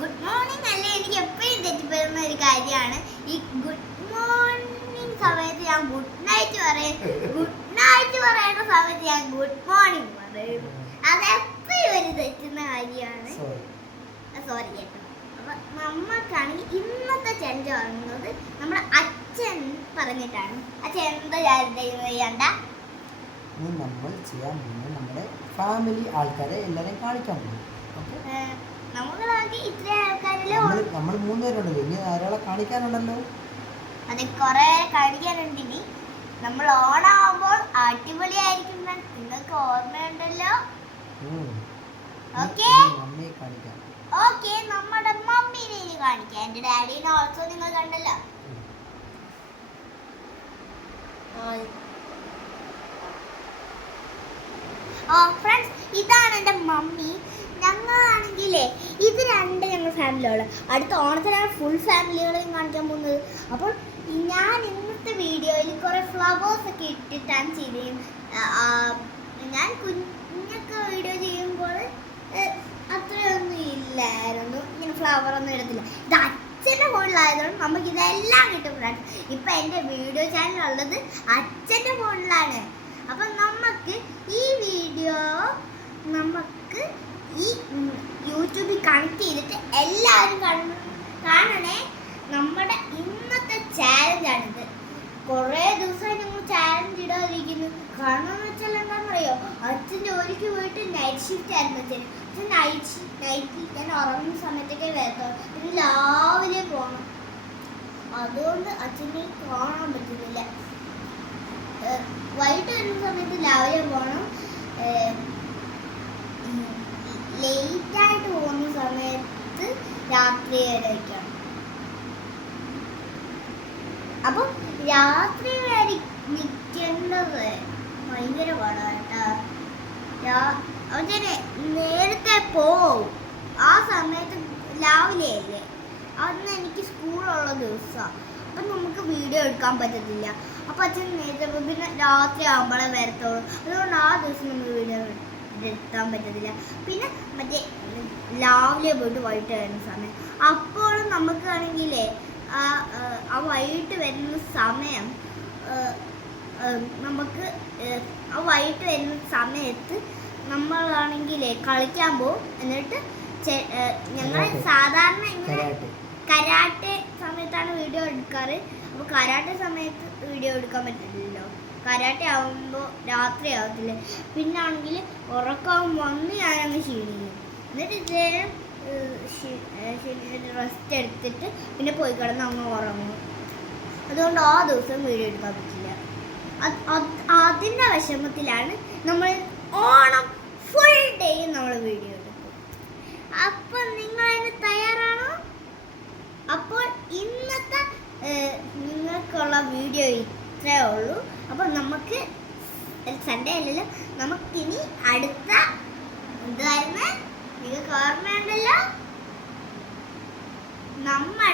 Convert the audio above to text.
Good morning അല്ലേ, എനിക്ക് എപ്പോഴും തെറ്റിപ്പോകുന്ന ഒരു കാര്യമാണ് ഈ ഗുഡ് മോർണിംഗ് സമയത്ത് ഞാൻ ഗുഡ് നൈറ്റ് പറയും, ഗുഡ് നൈറ്റ് പറയുന്ന സമയത്ത് ഞാൻ ഗുഡ് മോർണിംഗ് പറയും. അതെപ്പോഴും ഒരു തെറ്റുന്ന കാര്യമാണ്. സോറി കേട്ടോ. അപ്പൊ നമ്മൾക്കാണെങ്കിൽ ഇന്നത്തെ ചലഞ്ച് പറയുന്നത് നമ്മുടെ അച്ഛൻ പറഞ്ഞിട്ടാണ്. അച്ഛൻ എന്താ ചെയ്യണ്ട, നമ്മൾ ചെയ്യാൻ പോകുന്നത് നമ്മുടെ ഫാമിലി ആൾക്കാരെ എല്ലാരെയും കാണിക്കാൻ പോകും. നമ്മളാകെ ഇത്ര ആൾക്കാരല്ലേ, നമ്മൾ 3 പേരുണ്ടല്ലോ, ഇനി ധാരാളം കാണിക്കാനുണ്ടല്ലോ. അതെ, കുറെ കാണിക്കാനുണ്ട്. ഇനി നമ്മൾ ഓണാവുമ്പോൾ അടിപൊളിയായിരിക്കും. നിങ്ങൾക്ക് ഓർമ്മയുണ്ടല്ലോ. ഓക്കെ മമ്മിയെ കാണിക്കാം. ഓക്കെ, നമ്മുടെ മമ്മീനെ ഇനി കാണിക്കാം. എന്റെ ഡാഡിനെ ഓൾസോ നിങ്ങൾ കണ്ടല്ലോ. ഫ്രണ്ട്സ്, ഇതാണ് എൻ്റെ മമ്മി. ഞങ്ങളാണെങ്കിലേ ഇത് രണ്ട് ഞങ്ങൾ ഫാമിലിയുള്ള അടുത്ത ഓണത്തിനാണ് ഫുൾ ഫാമിലികളെയും കാണിക്കാൻ പോകുന്നത്. അപ്പോൾ ഞാൻ ഇന്നത്തെ വീഡിയോയിൽ കുറേ ഫ്ലവേഴ്സ് ഒക്കെ ഇട്ടിട്ടാണ് ചെയ്തത്. ഞാൻ കുഞ്ഞൊക്കെ വീഡിയോ ചെയ്യുമ്പോൾ അത്രയൊന്നും ഇല്ലായിരുന്നു, ഇങ്ങനെ ഫ്ലവറൊന്നും ഇടത്തില്ല. ഇത് അച്ഛൻ്റെ ഫോണിലായതുകൊണ്ട് നമുക്ക് ഇതെല്ലാം കിട്ടും ഫ്രണ്ട്സ്. ഇപ്പം എൻ്റെ വീഡിയോ ചാനലുള്ളത് അച്ഛൻ്റെ ഫോണിലാണ്. അപ്പം നമുക്ക് ഈ വീഡിയോ നമുക്ക് ഈ യൂട്യൂബിൽ കണക്ട് ചെയ്തിട്ട് എല്ലാവരും കാണണേ. നമ്മുടെ ഇന്നത്തെ ചാലഞ്ചാണിത്. കുറേ ദിവസമായി ഞങ്ങൾ ചാലഞ്ച് ഇടാതിരിക്കുന്നു. കാരണം എന്ന് വെച്ചാൽ എന്താണെന്നറിയോ, അച്ഛൻ ജോലിക്ക് പോയിട്ട് നൈറ്റ് ഷിഫ്റ്റ് ആയിരുന്നു. അച്ഛൻ നൈറ്റ് ഞാൻ ഉറങ്ങുന്ന സമയത്തൊക്കെ വരത്തുള്ളൂ. പിന്നെ രാവിലെ പോകണം. അതുകൊണ്ട് അച്ഛനെ കാണാൻ പറ്റുന്നില്ല. വൈകിട്ട് വരുന്ന സമയത്ത് രാവിലെ പോകണം. ലേറ്റായിട്ട് പോകുന്ന സമയത്ത് രാത്രി വരെ വയ്ക്കണം. അപ്പം രാത്രി വരെ നിൽക്കേണ്ടത് ഭയങ്കര പാടാണ് കേട്ടോ. അവന് നേരത്തെ പോവും. ആ സമയത്ത് രാവിലെ അല്ലേ, അന്ന് എനിക്ക് സ്കൂളുള്ള ദിവസമാണ്. അപ്പം നമുക്ക് വീഡിയോ എടുക്കാൻ പറ്റത്തില്ല. അപ്പം അച്ഛൻ നേരത്തെ പോകും, പിന്നെ രാത്രി ആകുമ്പോഴേ വരത്തുള്ളൂ. അതുകൊണ്ട് ആ ദിവസം നമുക്ക് വീഡിയോ എടുക്കാൻ പറ്റത്തില്ല. പിന്നെ മറ്റേ രാവിലെ പോയിട്ട് വൈകിട്ട് വരുന്ന സമയം, അപ്പോഴും നമുക്കാണെങ്കിലേ ആ വൈകിട്ട് വരുന്ന സമയം നമുക്ക് ആ വൈകിട്ട് വരുന്ന സമയത്ത് നമ്മളാണെങ്കിലേ കളിക്കാൻ പോകും. എന്നിട്ട് ഞങ്ങൾ സാധാരണ ഇങ്ങനെ കരാട്ടെ സമയത്താണ് വീഡിയോ എടുക്കാറ്. അപ്പോൾ കരാട്ടെ സമയത്ത് വീഡിയോ എടുക്കാൻ പറ്റില്ലല്ലോ. കരാട്ടെ ആകുമ്പോൾ രാത്രി ആകത്തില്ല. പിന്നെ ആണെങ്കിൽ ഉറക്കം വന്ന് ഞാനങ്ങ് ക്ഷീണിക്കും. എന്നിട്ട് റെസ്റ്റ് എടുത്തിട്ട് പിന്നെ പോയി കിടന്ന് അങ്ങ് ഉറങ്ങും. അതുകൊണ്ട് ആ ദിവസം വീഡിയോ എടുക്കാൻ പറ്റില്ല. അതിൻ്റെ വിഷമത്തിലാണ് നമ്മൾ ഓണം ഫുൾ ഡേ നമ്മൾ വീഡിയോ എടുക്കും. അപ്പം നിങ്ങളതിന് തയ്യാറാണോ? അപ്പോൾ ഇന്നത്തെ നിങ്ങൾക്കുള്ള വീഡിയോ ഇത്രയേ ഉള്ളൂ. അപ്പോൾ നമുക്ക് സൺഡേ അല്ലല്ലോ, നമുക്കിനി അടുത്ത എന്തായിരുന്നു നിങ്ങൾക്ക് ഓർമ്മയുണ്ടല്ലോ, നമ്മൾ